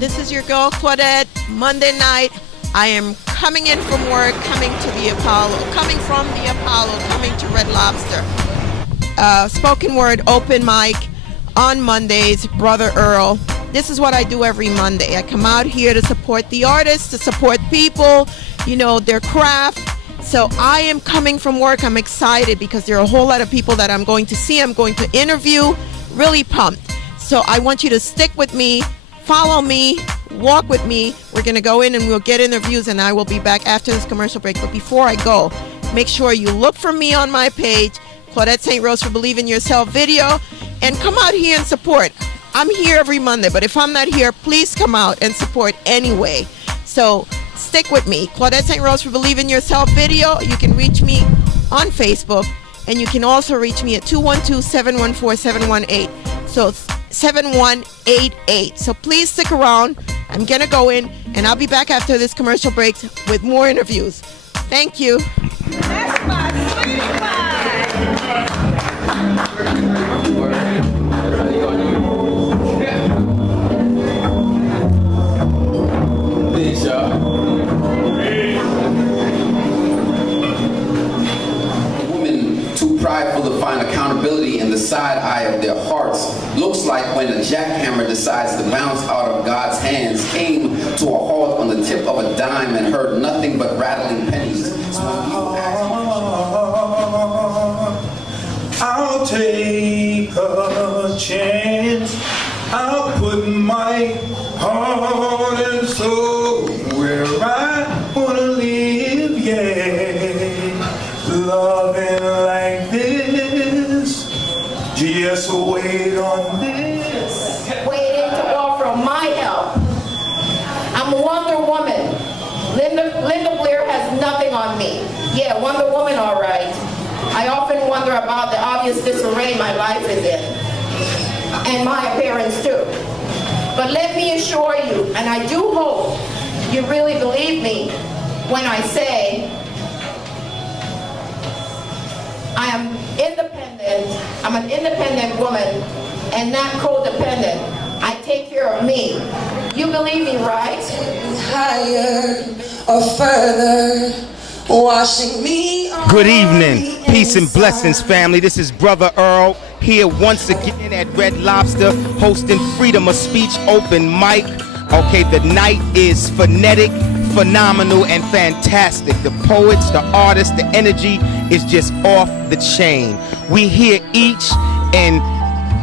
This is your girl Claudette. Monday night, I am coming in from work, coming from the Apollo, coming to Red Lobster. Spoken word, open mic on Mondays, Brother Earl. This is what I do every Monday. I come out here to support the artists, to support people, their craft. So I am coming from work. I'm excited because there are a whole lot of people that I'm going to see. I'm going to interview. Really pumped. So I want you to stick with me, follow me, walk with me. We're going to go in and we'll get interviews, and I will be back after this commercial break. But before I go, make sure you look for me on my page, Claudette St. Rose for Believe in Yourself video, and come out here and support. I'm here every Monday, but if I'm not here, please come out and support anyway. So stick with me. Claudette St. Rose for Believe in Yourself video. You can reach me on Facebook, and you can also reach me at 212-714-718. So it's 7188. So please stick around. I'm going to go in, and I'll be back after this commercial break with more interviews. Thank you. That's my sweetie pie. Women too prideful to find accountability in the side eye of their hearts. Looks like when a jackhammer decides to bounce out of God's hands, came to a halt on the tip of a dime and heard nothing but rattling pennies. So I'll take a chance. I'll put my heart and soul where I wanna live, yeah. Loving like this, just wait on this. Waiting to offer my help. I'm Wonder Woman. Linda Blair has nothing on me. Yeah, Wonder Woman, all right. I often wonder about the obvious disarray my life is in, and my appearance too. But let me assure you, and I do hope you really believe me when I say I am independent. I'm an independent woman and not codependent. I take care of me. You believe me, right? Higher or further, washing me on. Good evening, peace and blessings, family. This is Brother Earl here once again at Red Lobster, hosting Freedom of Speech open mic. Okay, the night is phonetic, phenomenal, and fantastic. The poets, the artists, the energy is just off the chain. We here each and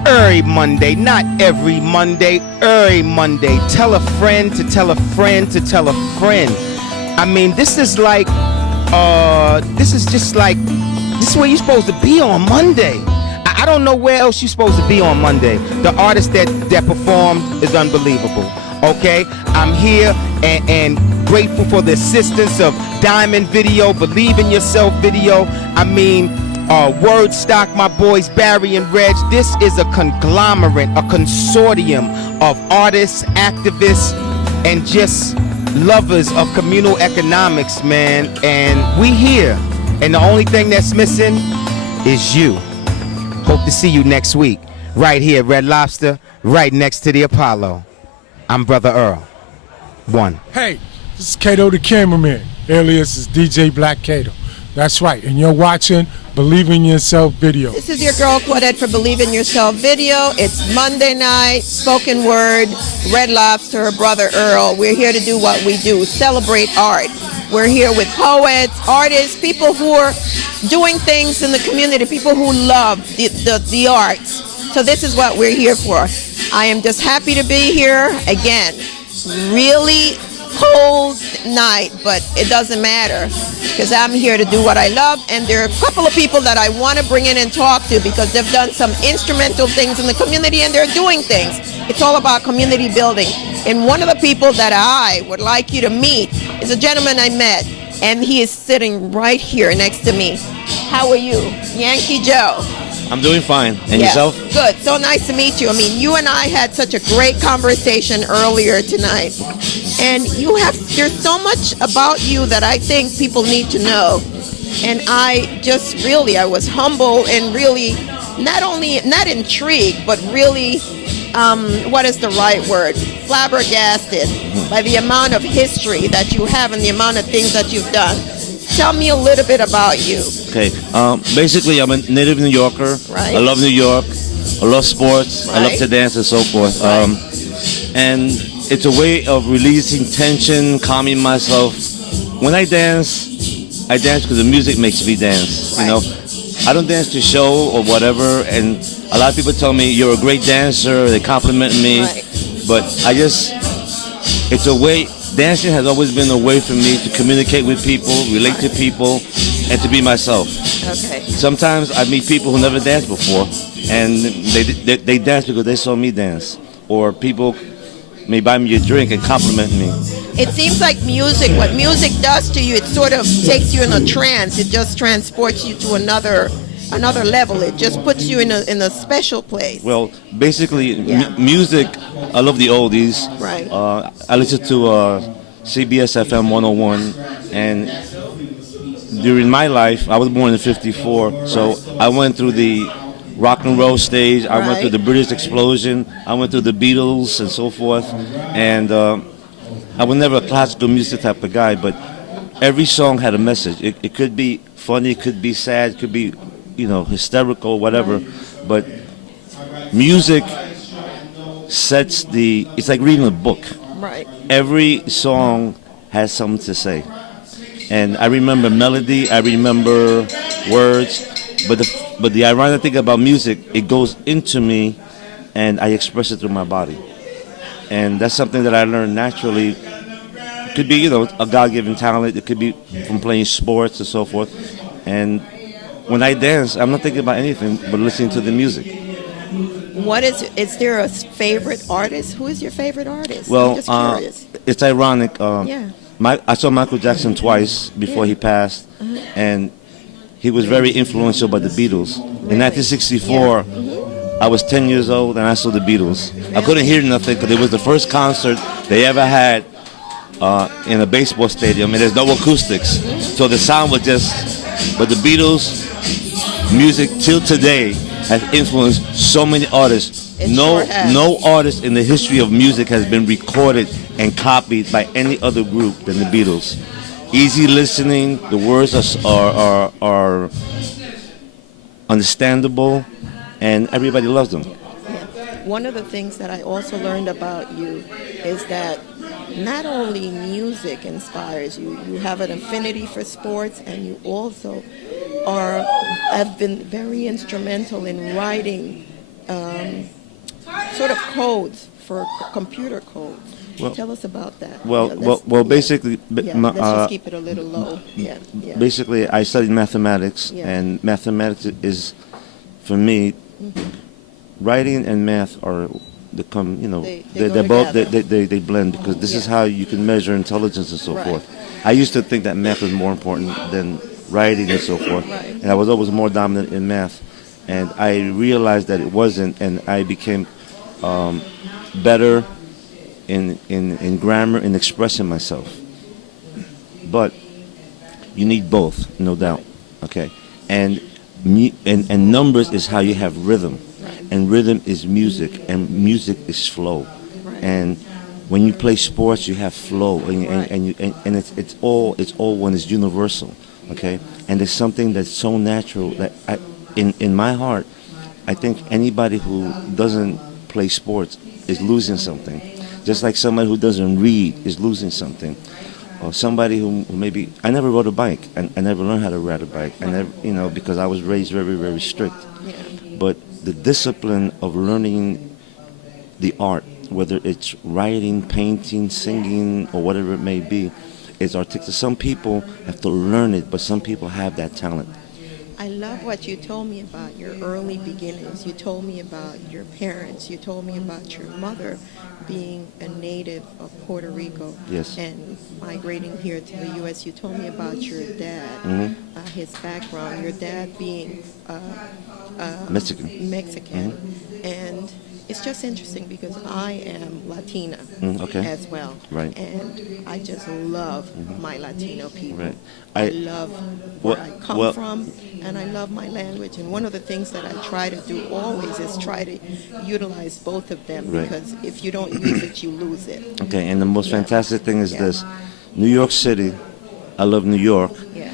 every Monday, not every Monday, every Monday. Tell a friend to tell a friend to tell a friend. I mean, this is like, this is where you're supposed to be on Monday. I don't know where else you're supposed to be on Monday. The artist that performed is unbelievable. Okay, I'm here and grateful for the assistance of Diamond Video, Believe in Yourself Video. I mean, Word Stock, my boys Barry and Reg. This is a conglomerate, a consortium of artists, activists, and just lovers of communal economics, man. And we here, and the only thing that's missing is you. Hope to see you next week, right here at Red Lobster, right next to the Apollo. I'm Brother Earl. One. Hey, this is Kato the cameraman. Alias is DJ Black Kato. That's right, and you're watching Believe in Yourself video. This is your girl Claudette for Believe in Yourself video. It's Monday night, spoken word, Red Lobster, Brother Earl. We're here to do what we do, celebrate art. We're here with poets, artists, people who are doing things in the community, people who love the arts. So this is what we're here for. I am just happy to be here again. Really cold night, but it doesn't matter because I'm here to do what I love, and there are a couple of people that I want to bring in and talk to because they've done some instrumental things in the community and they're doing things. It's all about community building, and one of the people that I would like you to meet is a gentleman I met, and he is sitting right here next to me. How are you? Yankee Joe. I'm doing fine. And yourself? Good. So nice to meet you. I mean, you and I had such a great conversation earlier tonight. And there's so much about you that I think people need to know. And I was humble and really not intrigued, but really what is the right word? Flabbergasted by the amount of history that you have and the amount of things that you've done. Tell me a little bit about you. Okay. Basically, I'm a native New Yorker. Right. I love New York. I love sports. I love Right. to dance and so forth. And it's a way of releasing tension, calming myself. When I dance because the music makes me dance. Right. You know, I don't dance to show or whatever. And a lot of people tell me you're a great dancer. They compliment me, Right. but it's a way. Dancing has always been a way for me to communicate with people, relate to people, and to be myself. Okay. Sometimes I meet people who never danced before, and they dance because they saw me dance. Or people may buy me a drink and compliment me. It seems like music, what music does to you, it sort of takes you in a trance. It just transports you to another level. It just puts you in a special place. Well, basically, Yeah. music, I love the oldies. Right. I listen to CBS FM 101, and during my life, I was born in '54, so I went through the rock and roll stage. I went Right. through the British explosion. I went through the Beatles and so forth. And I was never a classical music type of guy, but every song had a message. It could be funny, it could be sad, it could be, hysterical, whatever. But music it's like reading a book. Right. Every song has something to say. And I remember melody, I remember words, but the ironic thing about music, it goes into me and I express it through my body. And that's something that I learned naturally. It could be, a God-given talent. It could be from playing sports and so forth. And when I dance, I'm not thinking about anything but listening to the music. Is there a favorite artist? Who is your favorite artist? Well, I'm just curious. it's ironic. Yeah. I saw Michael Jackson twice before he passed, and he was very influential by the Beatles. In 1964, I was 10 years old and I saw the Beatles. I couldn't hear nothing because it was the first concert they ever had in a baseball stadium, and there's no acoustics. So the sound was but the Beatles music till today has influenced so many artists. It sure has. No artist in the history of music has been recorded and copied by any other group than the Beatles. Easy listening, the words are understandable, and everybody loves them. One of the things that I also learned about you is that not only music inspires you, you have an affinity for sports, and you also have been very instrumental in writing sort of codes for computer codes. Well, Tell us about that. Basically, let's just keep it a little low. Yeah. Basically, I studied mathematics, and mathematics is, for me, writing and math are they blend, because this is how you can measure intelligence and so forth. I used to think that math was more important than writing and so forth, and I was always more dominant in math, and I realized that it wasn't, and I became better in grammar and expressing myself. But you need both, no doubt. Okay, and numbers is how you have rhythm, and rhythm is music, and music is flow. And when you play sports, you have flow, and it's all one, is universal. Okay, and it's something that's so natural that in my heart, I think anybody who doesn't play sports is losing something. Just like somebody who doesn't read is losing something. Or somebody who maybe, I never rode a bike. I never learned how to ride a bike. I never, because I was raised very, very strict. But the discipline of learning the art, whether it's writing, painting, singing, or whatever it may be, is artistic. Some people have to learn it, but some people have that talent. I love what you told me about your early beginnings. You told me about your parents. You told me about your mother being a native of Puerto Rico, yes, and migrating here to the U.S. You told me about your dad, his background, your dad being Mexican. And it's just interesting because I am Latina Okay. as well. Right. And I just love my Latino people. Right. I love where well- I come well- from, and I love my language. And one of the things that I try to do always is try to utilize both of them, Right. because if you don't use it, you lose it. Okay, and the most Yeah. fantastic thing is Yeah. this: New York City, I love New York, Yeah,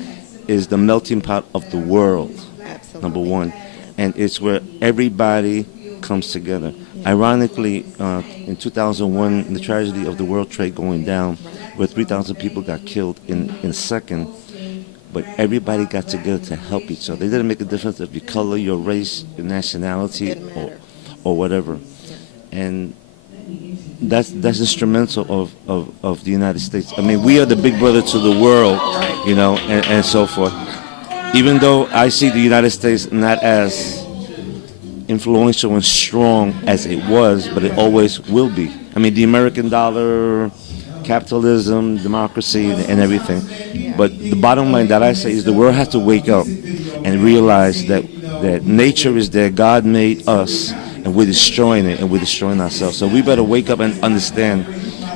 is the melting pot of the world. absolutely. Number one, and it's where everybody comes together. Ironically, in 2001, the tragedy of the World Trade going down, where 3,000 people got killed in a second, but everybody got together to help each other. It didn't make a difference if your color, your race, your nationality, Didn't matter. or whatever. And that's instrumental of the United States. I mean, we are the big brother to the world, you know, and so forth. Even though I see the United States not as influential and strong as it was, but it always will be. I mean, the American dollar, capitalism, democracy, and everything. But the bottom line that I say is the world has to wake up and realize that nature is there. God made us, and we're destroying it, and we're destroying ourselves. So we better wake up and understand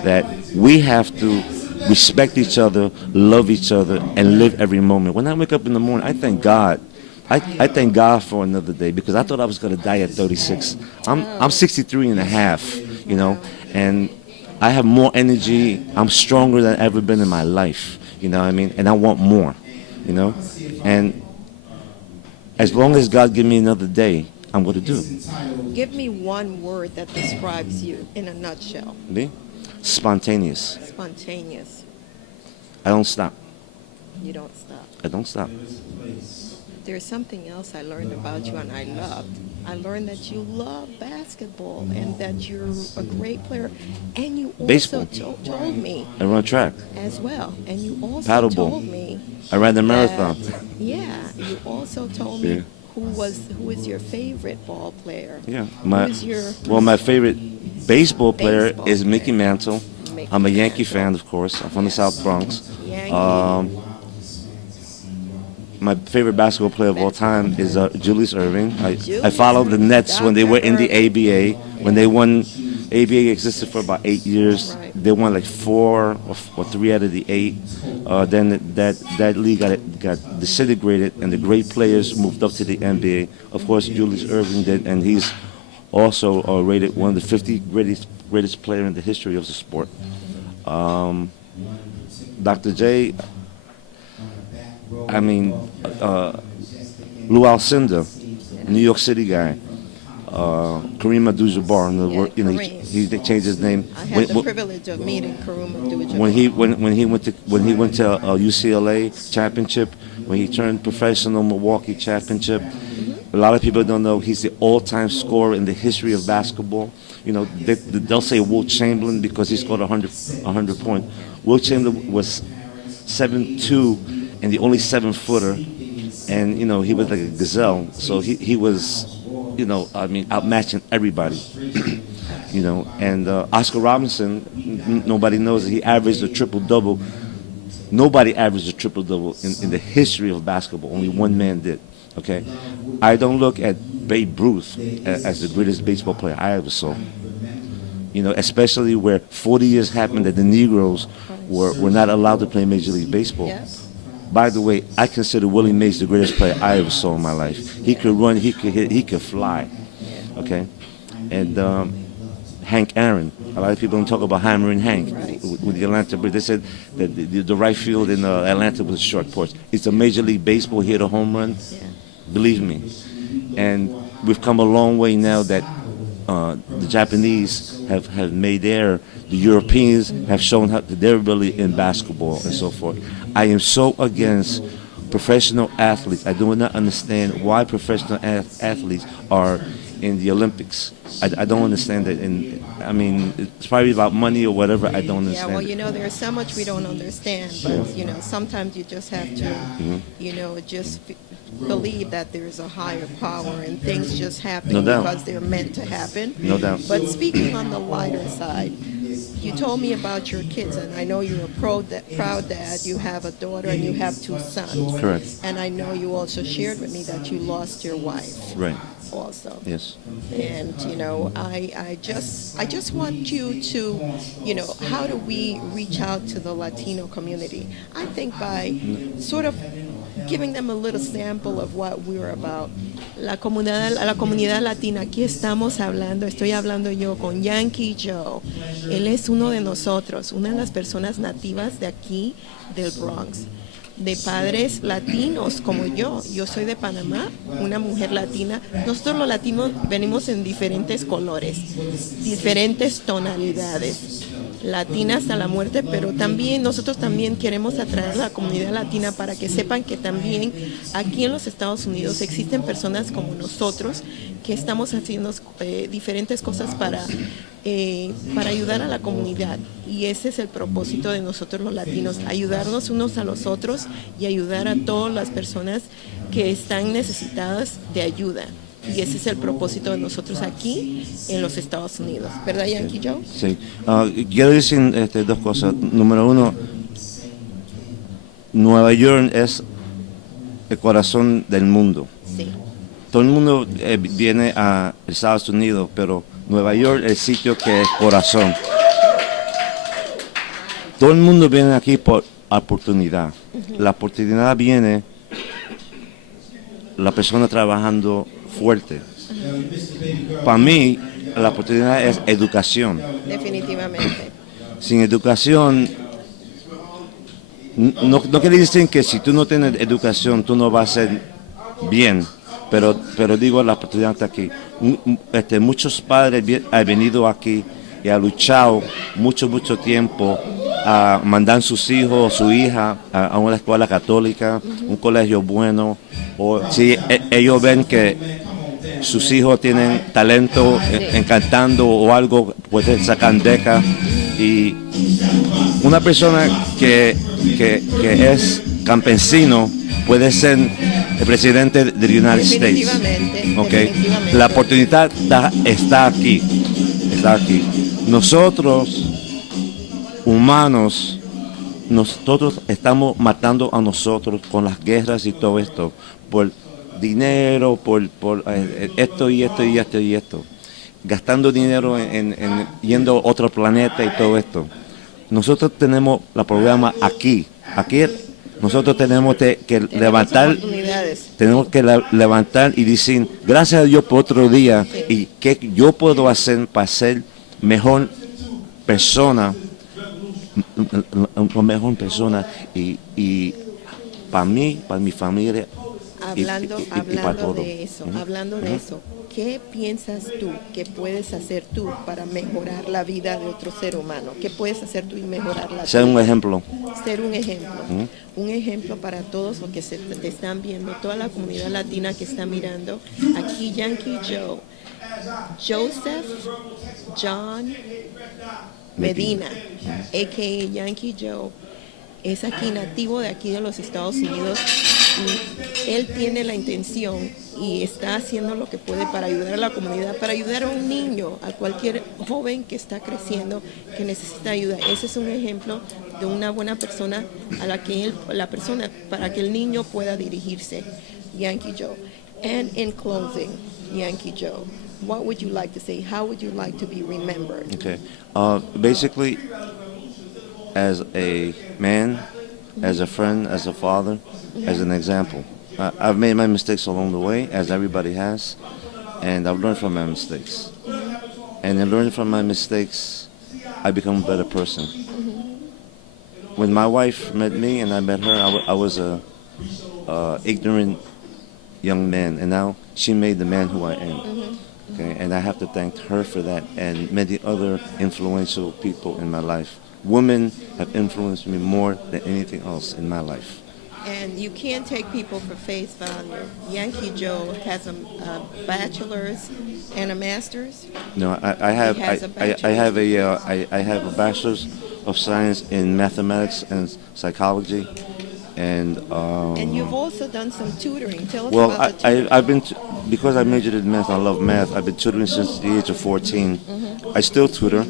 that we have to respect each other, love each other, and live every moment. When I wake up in the morning, I thank God. I thank God for another day, because I thought I was going to die at 36. I'm 63 and a half, you know, and I have more energy. I'm stronger than I've ever been in my life, you know what I mean? And I want more, you know? And as long as God give me another day, I'm going to do it. Give me one word that describes you in a nutshell. Me? Spontaneous. Spontaneous. I don't stop. You don't stop. I don't stop. There's something else I learned about you, and I loved. I learned that you love basketball and that you're a great player. And you also Baseball. told me I run track. as well. And you also Paddleball. told me I ran the that- marathon. Yeah, you also told me Yeah. who is your favorite ball player. Yeah. Who's your My favorite baseball player Baseball is Mickey player. Mantle. Mickey I'm a Yankee Mantle. fan, of course. I'm from the South Bronx. Yankee. My favorite basketball player of all time is Julius Erving. I Julius followed the Nets when they were in the Dr. ABA. When they won, ABA existed for about 8 years. Right. They won like 4 or 3 out of the 8. Then that league got disintegrated, and the great players moved up to the NBA. Of course, Julius Erving did, and he's also rated one of the 50 greatest player in the history of the sport. Dr. J, I mean, Lou Alcindor, New York City guy. Kareem Abdul-Jabbar, you know, Kareem. he changed his name. I had the privilege of meeting Kareem Abdul-Jabbar. When he went to UCLA championship, when he turned professional, Milwaukee championship. A lot of people don't know he's the all-time scorer in the history of basketball. You know, they'll say Wilt Chamberlain because he scored 100 points. Wilt Chamberlain was 7'2" and the only 7-footer, and you know he was like a gazelle. So he was, you know, I mean, outmatching everybody. You know, and Oscar Robinson, nobody knows that he averaged a triple-double. Nobody averaged a triple-double in the history of basketball. Only one man did. Okay, I don't look at Babe Ruth as the greatest baseball player I ever saw. You know, especially where 40 years happened that the Negroes were not allowed to play Major League Baseball. Yes. By the way, I consider Willie Mays the greatest player I ever saw in my life. He could run, he could hit, he could fly. Okay, and Hank Aaron. A lot of people don't talk about Hammering Hank with the Atlanta Braves. They said that the right field in Atlanta was a short porch. It's a Major League Baseball. Hit a home run. Yeah. Believe me. And we've come a long way now that the Japanese have made their, the Europeans have shown their ability in basketball and so forth. I am so against professional athletes. I do not understand why professional athletes are in the Olympics. I don't understand that. And I mean, it's probably about money or whatever. I don't understand. Yeah, well, it. you know, there's so much we don't understand, but you know, sometimes you just have to, you know, just believe that there's a higher power and things just happen No doubt. because they're meant to happen. No doubt. But speaking on the lighter side, you told me about your kids, and I know you're a proud dad. You have a daughter and you have 2 sons. Correct. And I know you also shared with me that you lost your wife. Right. Also. Yes. And I just want you to, how do we reach out to the Latino community? I think by sort of giving them a little sample of what we're about. La comunidad latina, aquí estoy hablando yo con Yankee Joe. Él es uno de nosotros, una de las personas nativas de aquí, del Bronx, de padres latinos como yo. Yo soy de Panamá, una mujer latina. Nosotros los latinos venimos en diferentes colores, diferentes tonalidades, latinas hasta la muerte, pero también nosotros también queremos atraer a la comunidad latina para que sepan que también aquí en los Estados Unidos existen personas como nosotros que estamos haciendo diferentes cosas para ayudar a la comunidad, y ese es el propósito de nosotros los latinos, ayudarnos unos a los otros y ayudar a todas las personas que están necesitadas de ayuda. Y ese es el propósito de nosotros aquí en los Estados Unidos. ¿Verdad, Yankee Joe? Sí. Quiero decir 2 cosas. Número 1, Nueva York es el corazón del mundo. Sí. Todo el mundo viene a Estados Unidos, pero Nueva York es el sitio que es corazón. Todo el mundo viene aquí por oportunidad. La oportunidad viene la persona trabajando fuerte. Para mí, la oportunidad es educación. Definitivamente. Sin educación, no quiere decir que si tú no tienes educación, tú no vas a ser bien. Pero digo, la oportunidad está aquí. Muchos padres han venido aquí y han luchado mucho tiempo a mandar sus hijos o su hija a una escuela católica, un colegio bueno. O si ellos ven que sus hijos tienen talento en cantando o algo, pueden sacar becas. Y una persona que es campesino puede ser el presidente del United States. Okay. La oportunidad está aquí. Nosotros, humanos, nosotros estamos matando a nosotros con las guerras y todo esto, por dinero, por esto y esto. Gastando dinero en yendo a otro planeta y todo esto. Nosotros tenemos el programa aquí. Nosotros tenemos que levantar, levantar y decir, gracias a Dios por otro día, y qué yo puedo hacer para ser mejor persona y para mí, para mi familia. Hablando de eso, ¿qué piensas tú que puedes hacer tú para mejorar la vida de otro ser humano? ¿Qué puedes hacer tú y mejorar la vida? Ser un ejemplo. Ser un ejemplo. Un ejemplo para todos los que te están viendo, toda la comunidad latina que está mirando. Aquí Yankee Joe, Joseph John Medina, a.k.a. Yankee Joe, es aquí nativo de aquí de los Estados Unidos. Y él tiene la intención y está haciendo lo que puede para ayudar a la comunidad, para ayudar a un niño, a cualquier joven que está creciendo, que necesita ayuda. Ese es un ejemplo de una buena persona a la que para que el niño pueda dirigirse. Yankee Joe. And in closing, Yankee Joe, what would you like to say? How would you like to be remembered? Okay. Basically, as a man, as a friend, as a father, as an example. I've made my mistakes along the way, as everybody has, and I've learned from my mistakes. And in learning from my mistakes, I become a better person. When my wife met me and I met her, I was a ignorant young man, and now she made the man who I am. Okay, and I have to thank her for that, and many other influential people in my life. Women have influenced me more than anything else in my life. And you can't take people for face value. Yankee Joe has a bachelor's and a master's. No, I have a bachelor's of science in mathematics and psychology, and you've also done some tutoring. Tell us well, about the tutoring. I've been because I majored in math. I love math. I've been tutoring since the age of 14. I still tutor,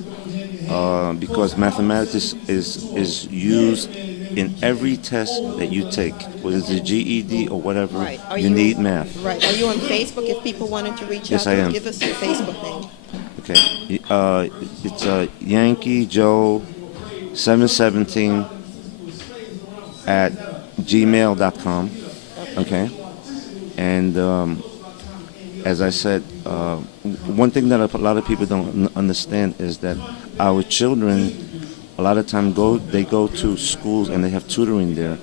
because mathematics is used in every test that you take, whether it's a GED or whatever. Right. You need math. Right. Are you on Facebook if people wanted to reach Yes, out? I am. Give us your Facebook name. Okay. It's Yankee Joe 717 at gmail.com. Okay. And as I said, one thing that a lot of people don't understand is that our children, a lot of time they go to schools and they have tutoring there,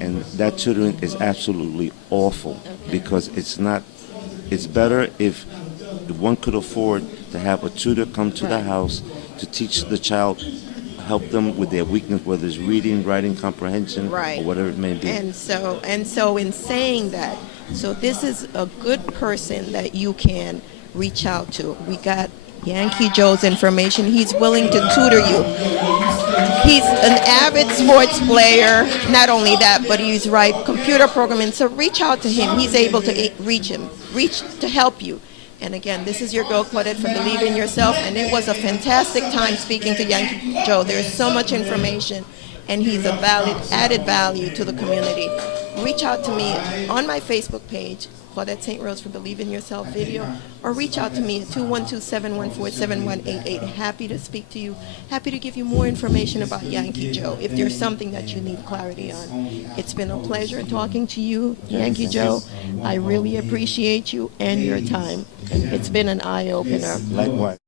and that tutoring is absolutely awful because it's better if one could afford to have a tutor come to the house to teach the child, help them with their weakness, whether it's reading, writing, comprehension, or whatever it may be. And so in saying that, so this is a good person that you can reach out to. We got Yankee Joe's information. He's willing to tutor you. He's an avid sports player. Not only that, but he's computer programming. So reach out to him. He's able to reach to help you. And again, this is your girl Claudette for Believe in Yourself, and it was a fantastic time speaking to Yankee Joe. There's so much information, and he's a added value to the community. Reach out to me on my Facebook page, Claudette St. Rose for Believe in Yourself video, or reach out to me at 212-714-7188. Happy to speak to you. Happy to give you more information about Yankee Joe if there's something that you need clarity on. It's been a pleasure talking to you, Yankee Joe. I really appreciate you and your time. It's been an eye-opener. Likewise.